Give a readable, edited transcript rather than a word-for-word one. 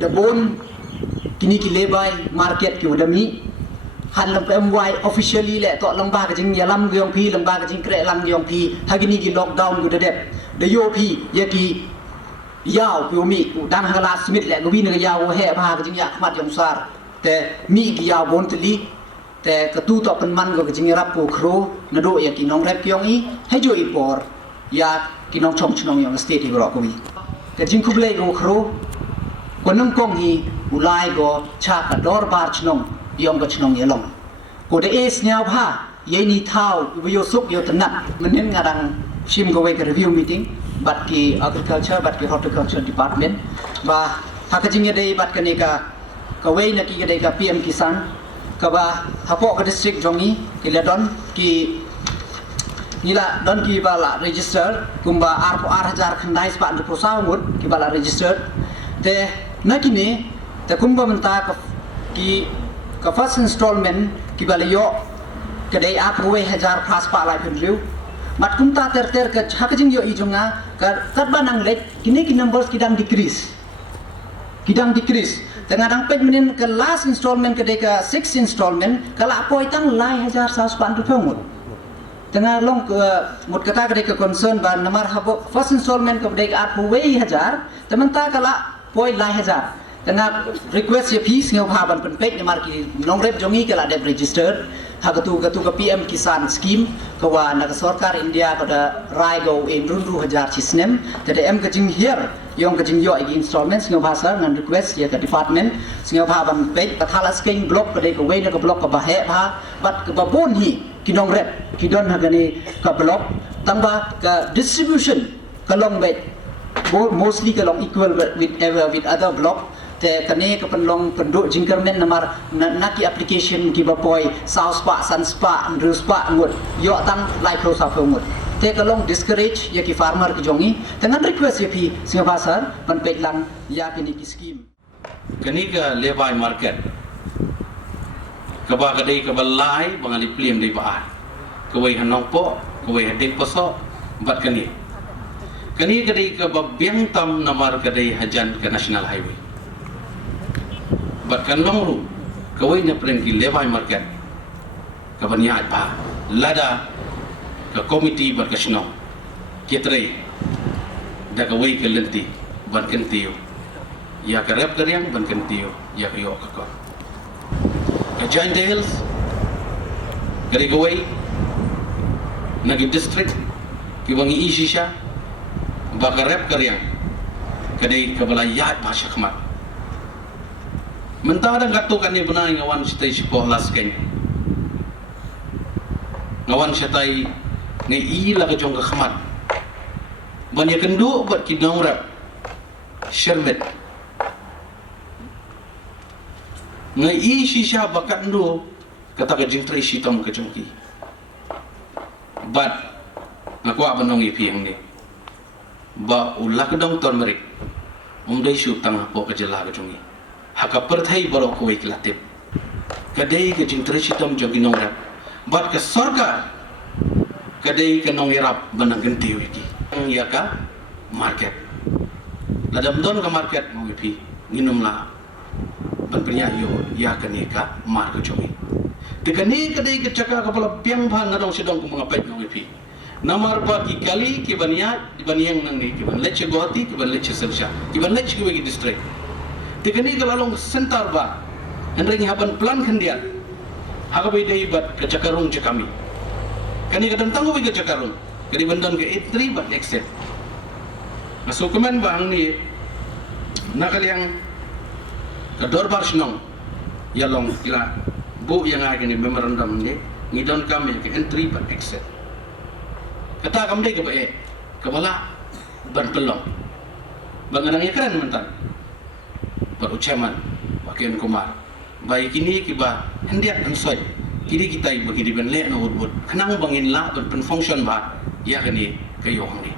the bone kini kilebai market ki udami han lam MY officially le to lamba ka jing yalam gyong pi lamba ka jing kre lam gyong pi hagini ki lockdown gu dep the yo pi yaki yaw pi mi dan hagala smith le gwi ne yaw he ba ka jing ya khmat yong sar te mi ki yaw bon tli te ka tu to pen man go ka jing rap pu khro na do yaki nong rep kyong i he jo i por ya ki nong chong chnong yong state i ro ko wi ka jing khuble go khro ko nong kong hi ulai go cha ka dor bar chnong yom ka chnong yelong ko de es nyao pha ye ni thau yo sup yo tanat menen ngarang sim go we ka review meeting bat ki agriculture bat ki horticulture department ba ha ka jing ye dei bat ka ne ka we na ki dei ka PM kisan ka ba hapo ka district jongi ki la don ki nila don ki bala register kumba ar hajar khandai spa ndu prosa ngut ki bala register te nakini te kumba menta ki ka first installment ki bala yo kadai ap we hajar khas pa lai phin riu mat kumta ter ka hakajing yo ijonga ka banang lek kini ki numbers kidang decrease tengah pej menin ke last installment kadai ka 6 installment kala poi tang lai hajar sas pan tu phomut tengah long ke mut kata kadai ka concern ba namar habo first installment kadai ka ap we hajar tementa kala poi lai hajar tengah request ya fees ngau ha ban pen pej namar ki nong rep jongi kala dep registered ha katu ka PM kisan scheme kawa na ka sarkar India ka da rai go em rundu hajar chisnem tade em ka jing here yong ka jing yo igi installments ngau bhasa ngan request ya ka department ngau ha ban pej ka thala sking block ka de ka we na ka block ka ba he ba bat ka babon hi ki nong rep ki don ha gani ka block tamba ka distribution ka long bet mostly ka long equal with other block te kane ka penlong penduk jingkermen namar naki application ki bapoi south spa sun spa ndru spa ngut yo tang lai pro sa ngut te ka long discourage ya ki farmer ki jongi dengan request ya pi singa pasar pan peklang ya kini ki scheme kani ka lebai market ka ba ka dei ka balai bangali pliem dei ba ka wei hanong po ka wei hadek poso bat kani ka dei ka babyang tam namar ka dei hajan ka national highway bat kan nongru kawai nya prem ki lebai market ka banya pa lada ka committee bat kasno kitre da kawai ke lenti ban kentio ya ka rep karyang ban kentio ya ka yo ka giant hills kari kawai nagi district ki bangi isisha ba ka rep karyang kadai ka balaya pa syakmat mentara ngatukan ni benai ngawan sitai sipoh lasken ngawan sitai ngai ila ka jong ka khamat banyak kendu bat kidang rap shermet ngai i shisha bakat ndu kata ka jingtrai sitam ka jongki bat ngaku abanong ipiang ni ba ulah ka dong turmeric umdai syuk tang po ka jela ka jongi haka perthai barok ko iklatip kadai ke jingtri sitam jogi nongrap bat ke sarkar kadai ke nongrap banang genti wiki ya ka market ladam don ka market mo ipi nginum la ban punya yo ya ka market jogi dekani kadai ke caka kepala piang bhan nadong sidong ko mga pet mo ipi namar pa ki kali ki baniya baniang nang ni ki ban leche gohati ki ban leche selsha ki ban leche ki wiki district tikani galalong sentar ba hendring haban plan khandian hagabai dei bat ke cakarung kami kani kadang tanggo ke cakarung kadi bandan ke entry bat exit masuk komen bang ni nakaliang ke dorbar snong yalong kila bu yang agini memorandum ni ngidon kami ke entry bat exit kata kami ke bae kepala ban pelong banganang ikran mentan berucapan Wakian Kumar baik ini kiba hendak ansoi kini kita bagi di benlek no udbud kenang bangin la pen function ba ya kini kayo hangni